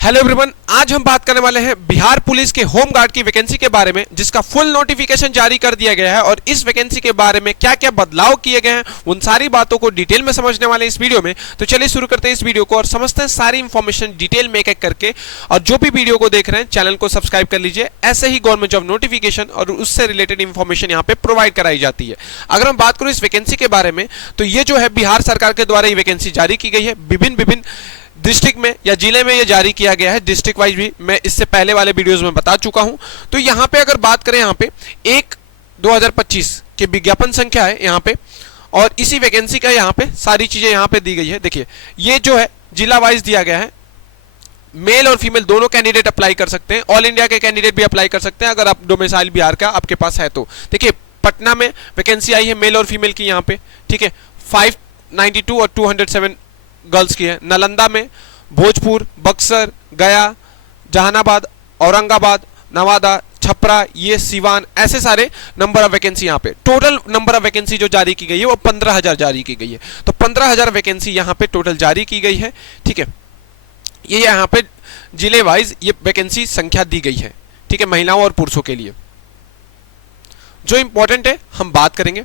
Hello everyone, आज हम बात करने वाले हैं बिहार पुलिस के होम गार्ड की वैकेंसी के बारे में, जिसका फुल नोटिफिकेशन जारी कर दिया गया है और इस वैकेंसी के बारे में क्या क्या बदलाव किए गए हैं उन सारी बातों को डिटेल में समझने वाले हैं इस वीडियो में। तो चलिए शुरू करते हैं इस वीडियो को और समझते हैं सारी इंफॉर्मेशन डिटेल में एक एक करके। और जो भी वीडियो को देख रहे हैं चैनल को सब्सक्राइब कर लीजिए, ऐसे ही गवर्नमेंट जॉब नोटिफिकेशन और उससे रिलेटेड इंफॉर्मेशन यहाँ पे प्रोवाइड कराई जाती है। अगर हम बात करूँ इस वैकेंसी के बारे में तो ये जो है बिहार सरकार के द्वारा ये वैकेंसी जारी की गई है। विभिन्न डिस्ट्रिक्ट में या जिले में ये जारी किया गया है, डिस्ट्रिक्ट वाइज भी मैं इससे पहले वाले वीडियोस में बता चुका हूं। तो यहाँ पे अगर बात करें, यहाँ पे 1/2025 के विज्ञापन संख्या है यहाँ पे, और इसी वैकेंसी का यहाँ पे सारी चीजें यहाँ पे दी गई है। देखिए ये जो है जिला वाइज दिया गया है, मेल और फीमेल दोनों कैंडिडेट अप्लाई कर सकते हैं। ऑल इंडिया के कैंडिडेट भी अप्लाई कर सकते हैं अगर आप डोमिसाइल बिहार का आपके पास है तो। देखिए पटना में वैकेंसी आई है मेल और फीमेल की यहाँ पे, ठीक है, 592 और 207 गर्ल्स की है। नालंदा में, भोजपुर, बक्सर, गया, जहानाबाद, औरंगाबाद, नवादा, छपरा, ये सिवान, ऐसे सारे नंबर ऑफ वैकेंसी यहाँ पे। टोटल नंबर ऑफ वैकेंसी जो जारी की गई है वो 15,000 जारी की गई है। तो 15,000 वैकेंसी यहाँ पे टोटल जारी की गई है, ठीक है। ये यहाँ पे जिले वाइज ये वैकेंसी संख्या दी गई है, ठीक है, महिलाओं और पुरुषों के लिए। जो इंपॉर्टेंट है हम बात करेंगे।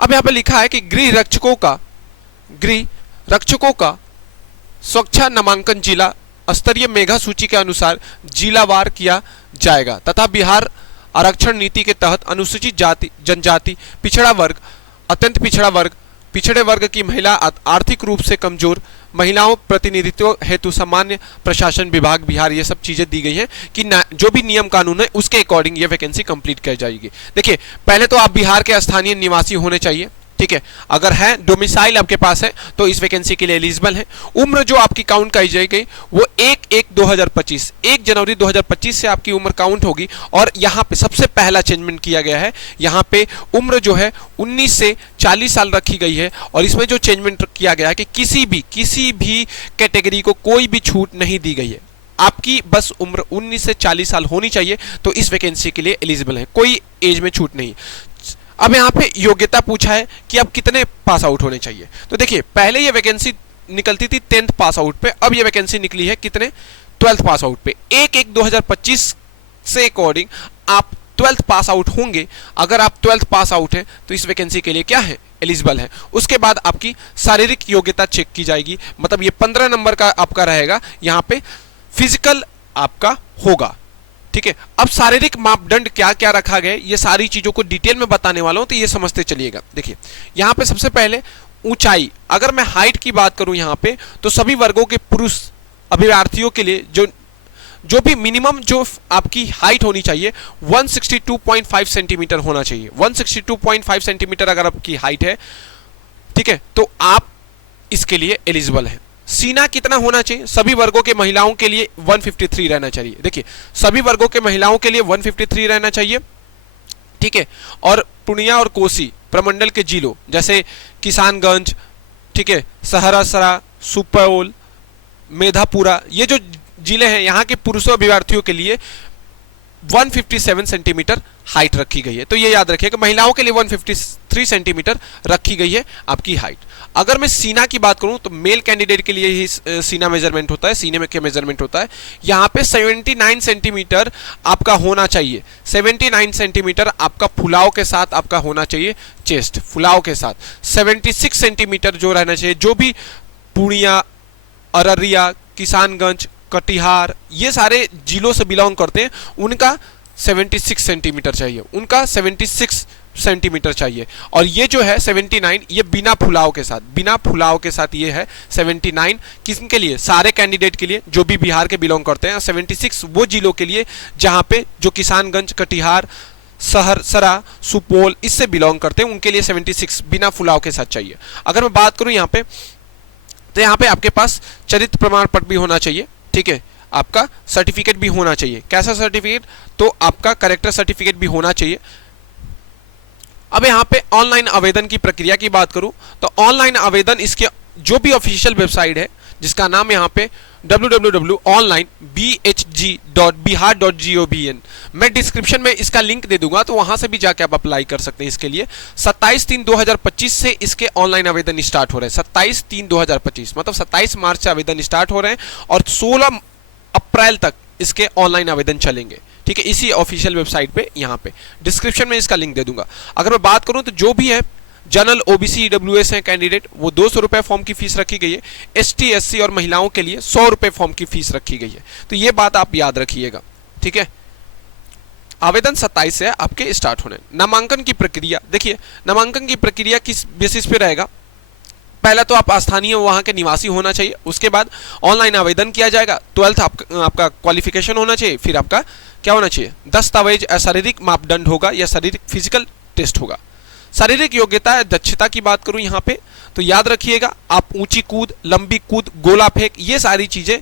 अब यहाँ पे लिखा है कि गृह रक्षकों का स्वच्छा नामांकन जिला स्तरीय मेगा सूची के अनुसार जिलावार किया जाएगा तथा बिहार आरक्षण नीति के तहत अनुसूचित जाति, जनजाति, पिछड़ा वर्ग, अत्यंत पिछड़ा वर्ग, पिछड़े वर्ग की महिला, आर्थिक रूप से कमजोर महिलाओं प्रतिनिधित्व हेतु सामान्य प्रशासन विभाग बिहार, ये सब चीजें दी गई हैं कि जो भी नियम कानून है उसके अकॉर्डिंग ये वैकेंसी कंप्लीट कर जाएगी। देखिए पहले तो आप बिहार के स्थानीय निवासी होने चाहिए, ठीक है। अगर है डोमिसाइल आपके पास है तो इस वैकेंसी के लिए एलिजिबल है। उम्र जो आपकी काउंट की जाएगी वो 1 जनवरी 2025 से आपकी उम्र काउंट होगी। और यहाँ पे सबसे पहला चेंजमेंट किया गया है, यहाँ पे उम्र जो है 19 से 40 साल रखी गई है। और इसमें जो चेंजमेंट किया गया है कि किसी भी कैटेगरी को कोई भी छूट नहीं दी गई है। आपकी बस उम्र 19 से 40 साल होनी चाहिए तो इस वैकेंसी के लिए एलिजिबल है, कोई एज में छूट नहीं। अब यहाँ पे योग्यता पूछा है कि आप कितने पास आउट होने चाहिए। तो देखिए पहले ये वैकेंसी निकलती थी 10th पास आउट पे, अब ये वैकेंसी निकली है कितने, 12th पास आउट पे। 1/1/2025 से अकॉर्डिंग आप 12th पास आउट होंगे। अगर आप 12th पास आउट हैं तो इस वैकेंसी के लिए क्या है, एलिजिबल है। उसके बाद आपकी शारीरिक योग्यता चेक की जाएगी, मतलब ये 15 नंबर का आपका रहेगा, यहाँ पे फिजिकल आपका होगा, ठीक है। अब शारीरिक मापदंड क्या क्या रखा गया, ये सारी चीजों को डिटेल में बताने वाला हूं तो ये समझते चलिएगा। देखिए यहां पे सबसे पहले ऊंचाई, अगर मैं हाइट की बात करूं यहां पे तो सभी वर्गों के पुरुष अभ्यर्थियों के लिए जो भी मिनिमम जो आपकी हाइट होनी चाहिए 162.5 सेंटीमीटर होना चाहिए। 162.5 सेंटीमीटर अगर आपकी हाइट है, ठीक है, तो आप इसके लिए एलिजिबल है। सीना कितना होना चाहिए, सभी वर्गों के महिलाओं के लिए 153 रहना चाहिए। देखिए सभी वर्गों के महिलाओं के लिए 153 रहना चाहिए, ठीक है। और पूर्णिया और कोसी प्रमंडल के जिलों जैसे किसानगंज, ठीक है, सहरसा, सुपौल, मेधापुरा, ये जो जिले हैं यहाँ के पुरुषों अभ्यर्थियों के लिए 157 सेंटीमीटर हाइट रखी गई है। तो ये याद रखिए कि महिलाओं के लिए 153 सेंटीमीटर रखी गई है आपकी हाइट। अगर मैं सीना की बात करूं तो मेल कैंडिडेट के लिए ही सीना मेजरमेंट होता है, सीने में के मेजरमेंट होता है। यहाँ पे 79 सेंटीमीटर आपका होना चाहिए। 79 सेंटीमीटर आपका फुलाव के साथ आपका होना चाहिए, चेस्ट फुलाव के साथ। 76 सेंटीमीटर जो रहना चाहिए, जो भी पूर्णिया, अररिया, किसानगंज, कटिहार, ये सारे जिलों से बिलोंग करते हैं, उनका 76 सेंटीमीटर चाहिए, उनका 76 सेंटीमीटर चाहिए। और ये जो है 79, ये बिना फुलाव के साथ ये है 79। किसके लिए, सारे कैंडिडेट के लिए जो भी बिहार के बिलोंग करते हैं। 76 वो जिलों के लिए जहां पे जो किसानगंज, कटिहार, सहरसा, सुपौल इससे बिलोंग करते हैं, उनके लिए 76 बिना फुलाव के साथ चाहिए। अगर मैं बात करूं यहाँ पे तो यहाँ पे आपके पास चरित्र प्रमाण पत्र भी होना चाहिए, ठीक है, आपका सर्टिफिकेट भी होना चाहिए। कैसा सर्टिफिकेट, तो आपका कैरेक्टर सर्टिफिकेट भी होना चाहिए। अब यहाँ पे ऑनलाइन आवेदन की प्रक्रिया की बात करूं तो ऑनलाइन आवेदन इसके जो भी ऑफिशियल वेबसाइट है, जिसका नाम यहाँ पे www.onlinebhg.bihar.gov.in। मैं डिस्क्रिप्शन में इसका लिंक दे दूंगा, तो वहां से भी जाके आप अप्लाई कर सकते हैं इसके लिए। 27/3/2025 से इसके ऑनलाइन आवेदन स्टार्ट हो रहे हैं। 27/3/2025 मतलब 27 मार्च से आवेदन स्टार्ट हो रहे हैं और 16 अप्रैल तक इसके ऑनलाइन आवेदन चलेंगे। ठीक है, इसी ऑफिशियल वेबसाइट पे, यहाँ पे डिस्क्रिप्शन में इसका लिंक दे दूंगा। अगर मैं बात करूं तो जो भी है जनरल ओबीसी ईडब्ल्यूएस हैं कैंडिडेट, वो 200 रुपये फॉर्म की फीस रखी गई है। एसटी एससी और महिलाओं के लिए 100 रुपये फॉर्म की फीस रखी गई है। तो ये बात आप याद रखिएगा। ठीक है, आवेदन 27 से आपके स्टार्ट होने। नामांकन की प्रक्रिया देखिए, नामांकन की प्रक्रिया किस बेसिस पे रहेगा। पहला तो आप स्थानीय वहां के निवासी होना चाहिए, उसके बाद ऑनलाइन आवेदन किया जाएगा। 12th आपका क्वालिफिकेशन होना चाहिए, फिर आपका क्या होना चाहिए, दस्तावेज शारीरिक मापदंड होगा या शारीरिक फिजिकल टेस्ट होगा। शारीरिक योग्यता दक्षता की बात करूं यहाँ पे, तो याद रखिएगा आप ऊंची कूद, लंबी कूद, गोला फेंक, ये सारी चीजें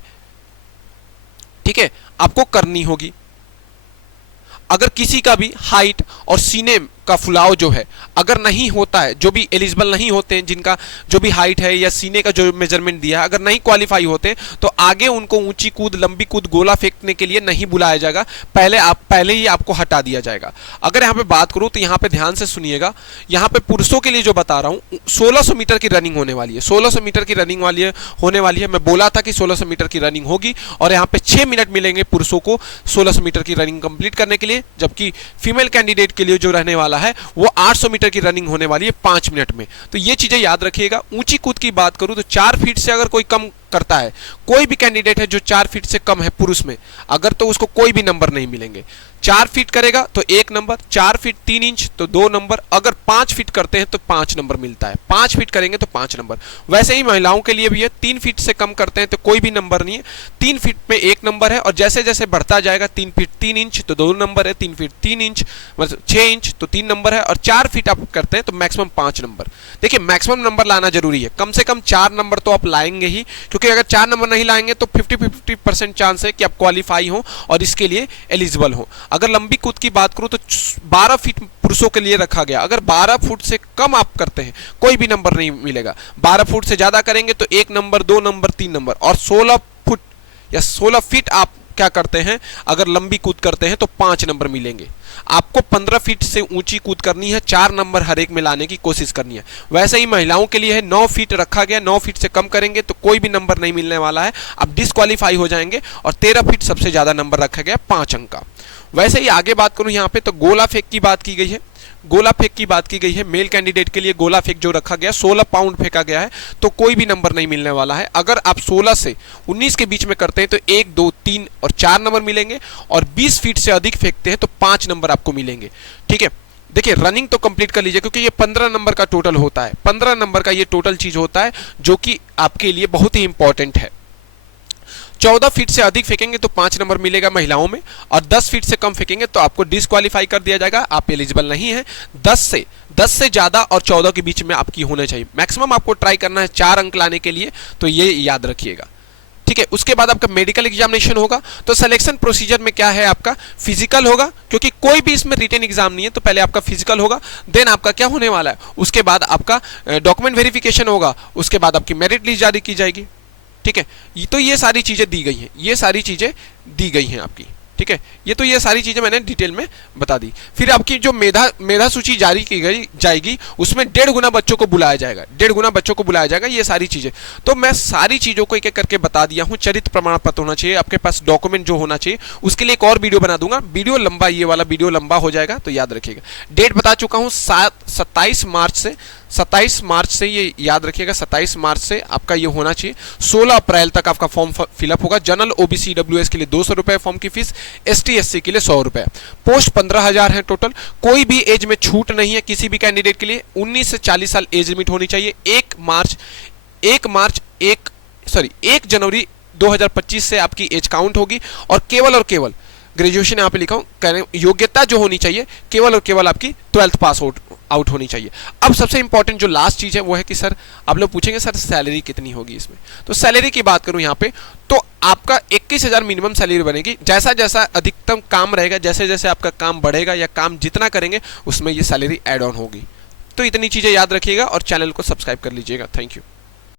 ठीक है आपको करनी होगी। अगर किसी का भी हाइट और सीने का फुलाव जो है अगर नहीं होता है, जो भी एलिजिबल नहीं होते हैं, जिनका जो भी हाइट है या सीने का जो मेजरमेंट दिया है, अगर नहीं क्वालिफाई होते तो आगे उनको ऊंची कूद, लंबी कूद, गोला फेंकने के लिए नहीं बुलाया जाएगा। पहले ही आपको हटा दिया जाएगा। अगर यहाँ पे बात करूं तो यहाँ पे ध्यान से सुनिएगा, यहाँ पे पुरुषों के लिए जो बता रहा हूँ 1600 मीटर की रनिंग होने वाली है। 1600 मीटर की रनिंग होने वाली है। मैं बोला था कि 1600 मीटर की रनिंग होगी और यहाँ पे 6 मिनट मिलेंगे पुरुषों को 1600 मीटर की रनिंग कंप्लीट करने के लिए, जबकि फीमेल कैंडिडेट के लिए जो रहने वाला है वो 800 मीटर की रनिंग होने वाली है 5 मिनट में। तो ये चीजें याद रखिएगा। ऊंची कूद की बात करूं तो 4 फीट से अगर कोई कम करता है, कोई भी कैंडिडेट है जो 4 फीट से कम है पुरुष में, अगर तो उसको कोई भी नंबर नहीं मिलेंगे। 4 फीट करेगा तो 1 नंबर, 4 फीट 3 इंच तो 2 नंबर, अगर 5 फीट करते हैं तो 5 नंबर मिलता है, 5 फीट करेंगे तो 5 नंबर। वैसे ही महिलाओं के लिए भी है, 3 फीट से कम करते हैं तो कोई भी नंबर नहीं है, 3 फीट में 1 नंबर है, और जैसे जैसे बढ़ता जाएगा 3 फीट 3 इंच तो 2 नंबर है, 3 फीट 3 इंच मतलब 6 इंच तो 3 नंबर है, और 4 फीट आप करते हैं तो मैक्सिमम 5 नंबर। देखिए मैक्सिमम नंबर लाना जरूरी है, कम से कम 4 नंबर तो आप लाएंगे ही, क्योंकि अगर 4 नंबर नहीं लाएंगे तो 50% चांस है कि आप क्वालिफाई हो और इसके लिए एलिजिबल हो। अगर लंबी कूद की बात करूं तो 12 फीट पुरुषों के लिए रखा गया। अगर 12 फुट से कम आप करते हैं कोई भी नंबर नहीं मिलेगा, 12 फुट से ज्यादा करेंगे तो 1 नंबर, 2 नंबर, 3 नंबर, और 16 फुट या 16 फीट आप क्या करते हैं अगर लंबी कूद करते हैं तो 5 नंबर मिलेंगे। आपको 15 फीट से ऊंची कूद करनी है, 4 नंबर हर एक में लाने की कोशिश करनी है। वैसे ही महिलाओं के लिए है, 9 फीट रखा गया, 9 फीट से कम करेंगे तो कोई भी नंबर नहीं मिलने वाला है, आप डिस्क्वालीफाई हो जाएंगे, और 13 फीट सबसे ज्यादा नंबर रखा गया 5 अंक का। वैसे ही आगे बात करूं यहाँ पे तो गोला फेंक की बात की गई है। गोला फेंक की बात की गई है, मेल कैंडिडेट के लिए गोला फेंक जो रखा गया 16 पाउंड फेंका गया है, तो कोई भी नंबर नहीं मिलने वाला है। अगर आप 16 से 19 के बीच में करते हैं तो 1, 2, 3 और 4 नंबर मिलेंगे, और 20 फीट से अधिक फेंकते हैं तो 5 नंबर आपको मिलेंगे। ठीक है, देखिए रनिंग तो कंप्लीट कर लीजिए, क्योंकि ये 15 नंबर का टोटल होता है, 15 नंबर का ये टोटल चीज होता है जो कि आपके लिए बहुत ही इंपॉर्टेंट है। 14 फीट से अधिक फेंकेंगे तो 5 नंबर मिलेगा महिलाओं में, और 10 फीट से कम फेंकेंगे तो आपको डिस्क्वालीफाई कर दिया जाएगा, आप एलिजिबल नहीं है। 10 से ज्यादा और 14 के बीच में आपकी होना चाहिए। मैक्सिमम आपको ट्राई करना है 4 अंक लाने के लिए, तो ये याद रखिएगा। ठीक है, उसके बाद आपका मेडिकल एग्जामिनेशन होगा। तो सिलेक्शन प्रोसीजर में क्या है, आपका फिजिकल होगा, क्योंकि कोई भी इसमें रिटन एग्जाम नहीं है, तो पहले आपका फिजिकल होगा, देन आपका क्या होने वाला है, उसके बाद आपका डॉक्यूमेंट वेरिफिकेशन होगा, उसके बाद आपकी मेरिट लिस्ट जारी की जाएगी। ठीक है, तो ये सारी चीजें दी गई हैं, ये सारी चीजें दी गई हैं आपकी। ठीक है, ये सारी चीजें मैंने डिटेल में बता दी। फिर आपकी जो मेधा सूची जारी की जाएगी उसमें 1.5 गुना बच्चों को बुलाया जाएगा, 1.5 गुना बच्चों को बुलाया जाएगा। ये सारी चीजें तो मैं सारी चीजों को एक एक करके बता दिया हूँ। चरित्र प्रमाण पत्र होना चाहिए, आपके पास डॉक्यूमेंट जो होना चाहिए, उसके लिए एक और वीडियो बना दूंगा। वीडियो लंबा, ये वाला वीडियो लंबा हो जाएगा, तो याद रखिएगा। डेट बता चुका हूँ 27 मार्च से ये याद रखिएगा, 27 मार्च से आपका ये होना चाहिए। 16 अप्रैल तक आपका फॉर्म फिलअप होगा। जनरल ओबीसी डब्ल्यूएस के लिए 200 रुपए फॉर्म की फीस, एसटी एससी के लिए 100 रुपए। पोस्ट 15,000 है टोटल। कोई भी एज में छूट नहीं है किसी भी कैंडिडेट के लिए। 19 से 40 साल एज लिमिट होनी चाहिए। 1 जनवरी 2025 से आपकी एज काउंट होगी, और केवल ग्रेजुएशन यहाँ पे लिखा हूँ, योग्यता जो होनी चाहिए केवल और केवल आपकी 12th पास आउट होनी चाहिए। अब सबसे इंपॉर्टेंट जो लास्ट चीज है वो है कि सर आप लोग पूछेंगे सर सैलरी कितनी होगी इसमें, तो सैलरी की बात करूं यहाँ पे तो आपका 21,000 मिनिमम सैलरी बनेगी। जैसा जैसा अधिकतम काम रहेगा, जैसे जैसे आपका काम बढ़ेगा या काम जितना करेंगे उसमें ये सैलरी ऐड ऑन होगी। तो इतनी चीजें याद रखिएगा और चैनल को सब्सक्राइब कर लीजिएगा। Thank you.